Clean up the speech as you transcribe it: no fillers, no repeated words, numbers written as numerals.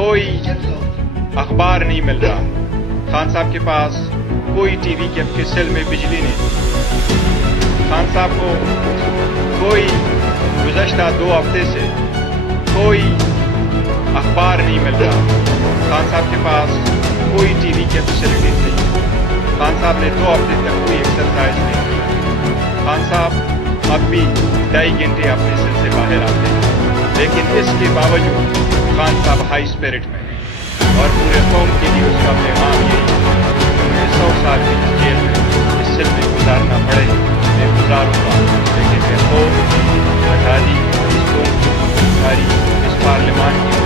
कोई अखबार नहीं मिल रहा। खान साहब के पास कोई टीवी के सेल में बिजली नहीं। खान साहब को कोई गुज़श्ता 2 हफ्ते से कोई अखबार नहीं मिल रहा। खान साहब के पास कोई टीवी की फैसिलिटीज नहीं। खान साहब ने 2 हफ्ते तक कोई एक्सरसाइज नहीं की। खान साहब अब भी 2.5 घंटे अपने सेल से बाहर आते हैं, लेकिन इसके बावजूद खान साहब हाई स्पिरिट में हैं और पूरे कौम के लिए उसका पैगाम यही है कि उन्हें 100 साल की इस जेल में, इस सेल में गुजारना पड़े। मैं गुजारूंगा, लेकिन मैं हो आज़ादी इस कौम की, सारी इस पार्लियामान की